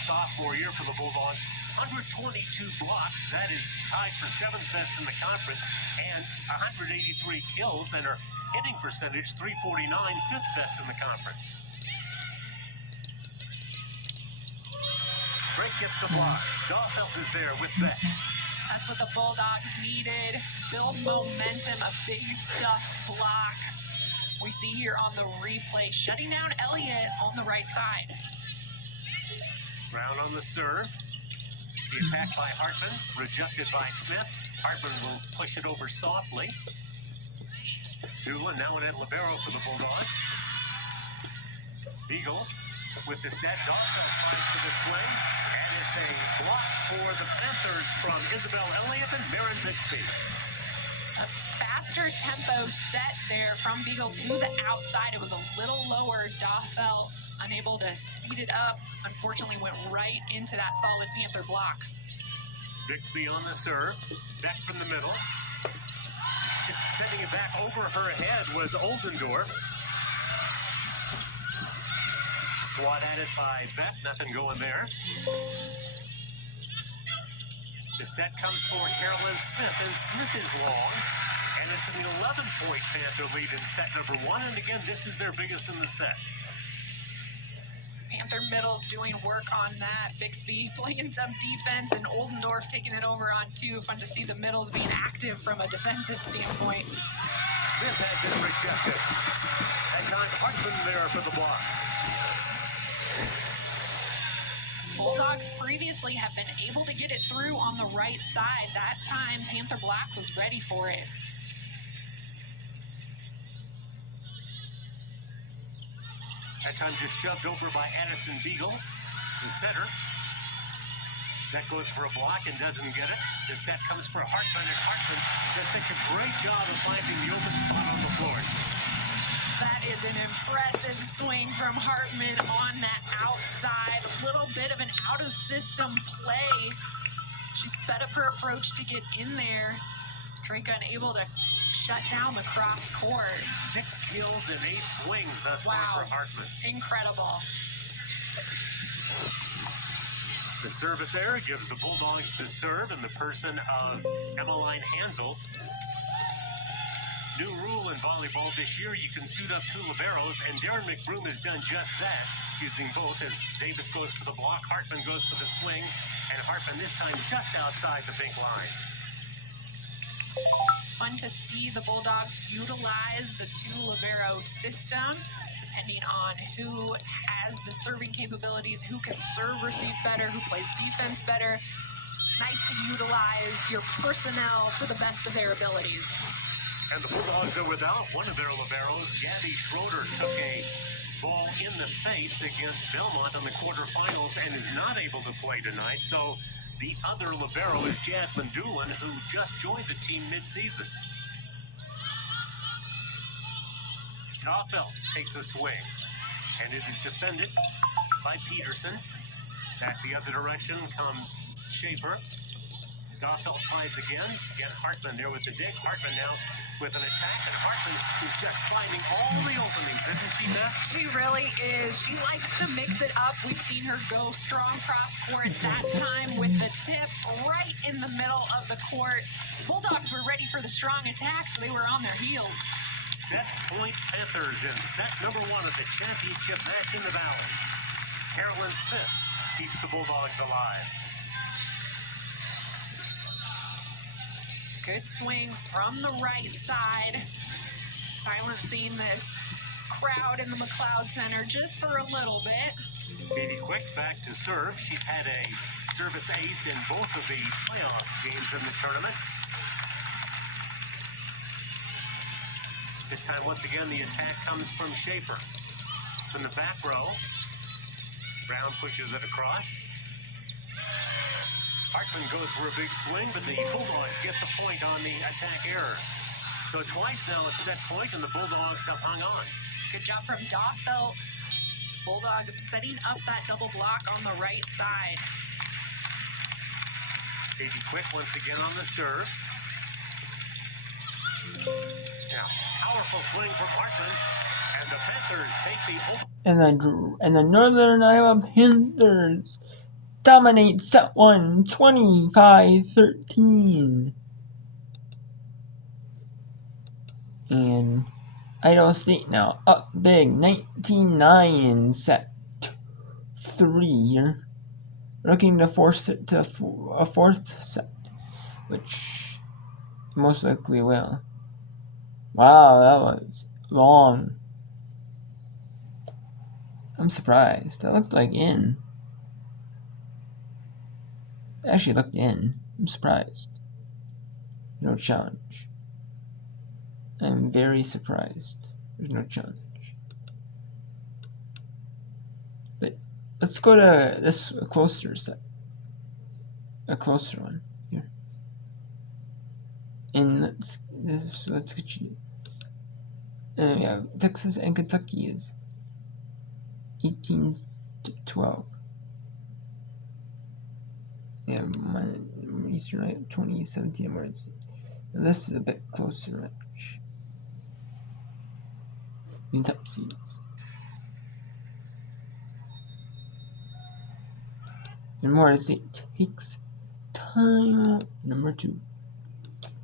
sophomore year for the Bulldogs. 122 blocks. That is tied for 7th best in the conference, and 183 kills, and her hitting percentage 349, 5th best in the conference. Drake gets the block. Dahlfeld is there with Beck. That's what the Bulldogs needed. Build momentum, a big stuff block. We see here on the replay, shutting down Elliott on the right side. Brown on the serve. The attack by Hartman, rejected by Smith. Hartman will push it over softly. Doolin now in at libero for the Bulldogs. Beagle with the set. Dahlfeld tries for the swing. And it's a block for the Panthers from Isabel Elliott and Maren Bixby. A faster tempo set there from Beagle to the outside. It was a little lower. Dahlfeld unable to speed it up. Unfortunately went right into that solid Panther block. Bixby on the serve. Back from the middle. Just sending it back over her head was Oldendorf. Swat at it by Beck. Nothing going there. The set comes for Carolyn Smith, and Smith is long. And it's an 11-point Panther lead in set number 1. And again, this is their biggest in the set. Panther middles doing work on that. Bixby playing some defense, and Oldendorf taking it over on 2. Fun to see the middles being active from a defensive standpoint. Smith has it rejected. That time Hartman there for the block. Bulldogs previously have been able to get it through on the right side. That time, Panther Black was ready for it. That time just shoved over by Addison Beagle, the setter. That goes for a block and doesn't get it. The set comes for Hartman, and Hartman does such a great job of finding the open spot on the floor. That is an impressive swing from Hartman on that outside. A little bit of an out-of-system play. She sped up her approach to get in there. Drake unable to shut down the cross court. 6 kills and 8 swings thus far for Hartman. Incredible. The service error gives the Bulldogs the serve in the person of Emmeline Hansel. New rule in volleyball this year, you can suit up 2 liberos, and Darren McBroom has done just that, using both as Davis goes for the block, Hartman goes for the swing, and Hartman this time just outside the pink line. Fun to see the Bulldogs utilize the 2 libero system, depending on who has the serving capabilities, who can serve, receive better, who plays defense better. Nice to utilize your personnel to the best of their abilities. And the Bulldogs are without one of their liberos. Gabby Schroeder took a ball in the face against Belmont in the quarterfinals and is not able to play tonight. So the other libero is Jasmine Doolin, who just joined the team mid-season. Dahlfeld takes a swing, and it is defended by Peterson. Back the other direction comes Schaefer. Dahlfeld tries again. Again, Hartman there with the dig. Hartman now with an attack, and Hartman is just finding all the openings. Isn't she, Beth? She really is. She likes to mix it up. We've seen her go strong cross court, that time with the tip right in the middle of the court. Bulldogs were ready for the strong attack, so they were on their heels. Set point Panthers in set number 1 of the championship match in the Valley. Carolyn Smith keeps the Bulldogs alive. Good swing from the right side, silencing this crowd in the McLeod Center just for a little bit. Katie Quick back to serve. She's had a service ace in both of the playoff games in the tournament. This time, once again, the attack comes from Schaefer. From the back row, Brown pushes it across. Hartman goes for a big swing, but the Bulldogs get the point on the attack error. So twice now at set point, and the Bulldogs have hung on. Good job from Dahlfeld. Bulldogs setting up that double block on the right side. Katie Quick once again on the serve. Now, powerful swing from Hartman, and the Panthers take the and the Northern Iowa Panthers dominates set 1, 25-13. And Idaho State now up big, 19-9 set 3. Looking to force it to a fourth set, which most likely will. Wow, that was long. I'm surprised. That looked like in. It actually looked in. I'm surprised. No challenge. I'm very surprised. There's no challenge. But let's go to this closer set. A closer one here. And let's get you. And yeah, Texas and Kentucky is 18-12. Yeah, Eastern Night 2017 where it's. This is a bit closer range. The top seeds. And more as it takes time. Number 2.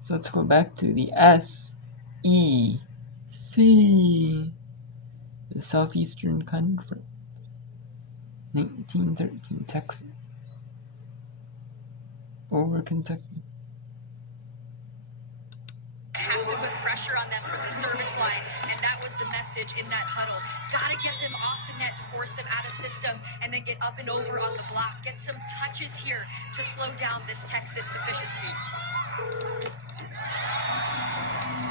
So let's go back to the SEC, the Southeastern Conference. 1913 Texas over Kentucky. Have to put pressure on them from the service line, and that was the message in that huddle. Gotta get them off the net to force them out of system, and then get up and over on the block. Get some touches here to slow down this Texas efficiency.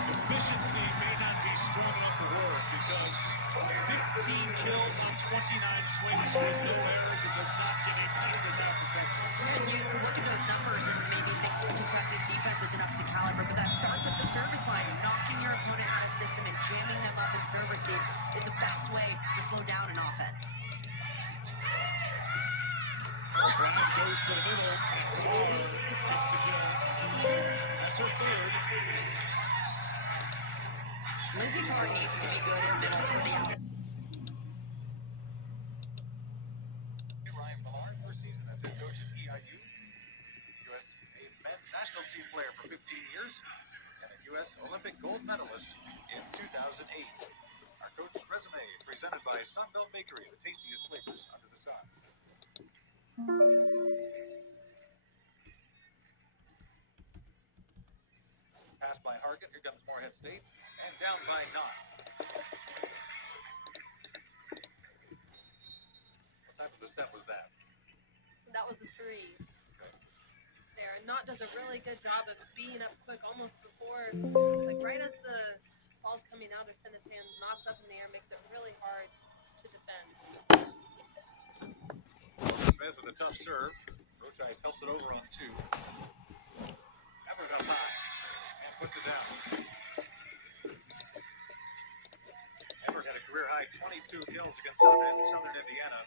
Efficiency may not be strong enough to work because 15 kills on 29 swings with no errors. It does not get any better than that for Texas. And you look at those numbers and maybe think Kentucky's defense isn't up to caliber, but that starts at the service line. Knocking your opponent out of system and jamming them up in serve receive is the best way to slow down an offense. The drive goes to the middle, and Carr gets the kill. That's her third. Lizzie Carr needs to be good in the middle for the out. Ryan Millard, first season as head coach at EIU. USA men's national team player for 15 years and a U.S. Olympic gold medalist in 2008. Our coach's resume presented by Sunbelt Bakery, the tastiest flavors under the sun. Pass by Hargan. Here comes Morehead State. And down by 9. What type of a set was that? That was a 3. There. And Knott does a really good job of being up quick almost before, like right as the ball's coming out of Sennett's hands. Knott's up in the air, makes it really hard to defend. Smith with a tough serve. Rochise helps it over on 2. Everett up high and puts it down. Everett had a career-high 22 kills against Southern Indiana.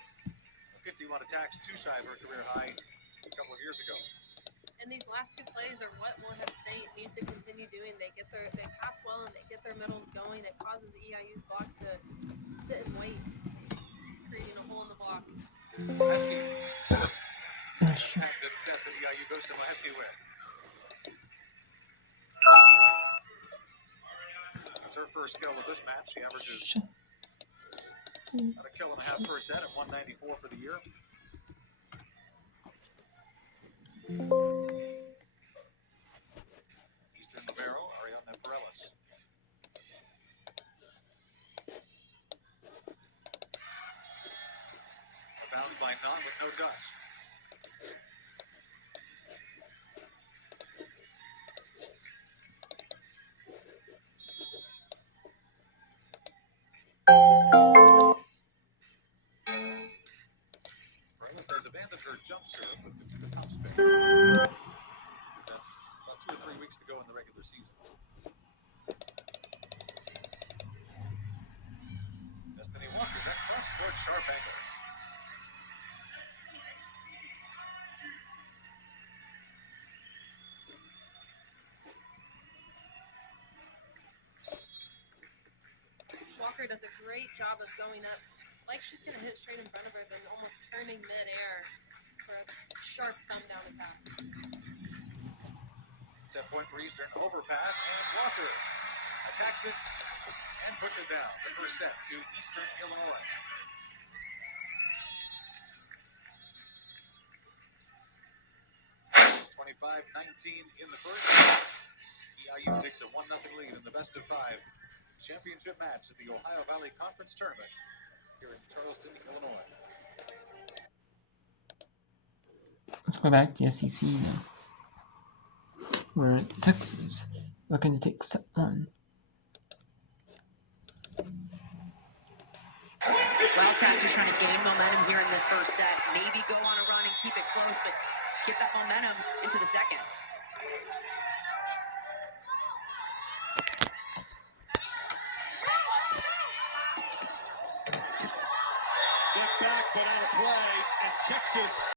51 attacks, 2 shy of her career high a couple of years ago. And these last 2 plays are what Morehead State needs to continue doing. They pass well and they get their middles going. It causes EIU's block to sit and wait, creating a hole in the block. Maheski. That patented set that EIU goes to Maheski with. That's her first kill of this match. She averages about a kill and a half per set at 194 for the year. Eastern Rivero, Ariadna Perelis. A bounce by Knott with no touch. Perelis has abandoned her jump serve with the top spin. About 2 or 3 weeks to go in the regular season. Destiny Walker, that cross-court sharp angle. Walker does a great job of going up like she's going to hit straight in front of her, then almost turning mid-air for a sharp thumb down attack. Set point for Eastern, overpass, and Walker attacks it and puts it down. The first set to Eastern Illinois. (25-19) in the first. EIU takes a 1-0 lead in the best-of-5 championship match at the Ohio Valley Conference Tournament here in Charleston, Illinois. Let's go back to SEC. Where Texas looking to take set 1. Wildcats are trying to gain momentum here in the first set. Maybe go on a run and keep it close, but get that momentum into the second. Set back, but out of play, and Texas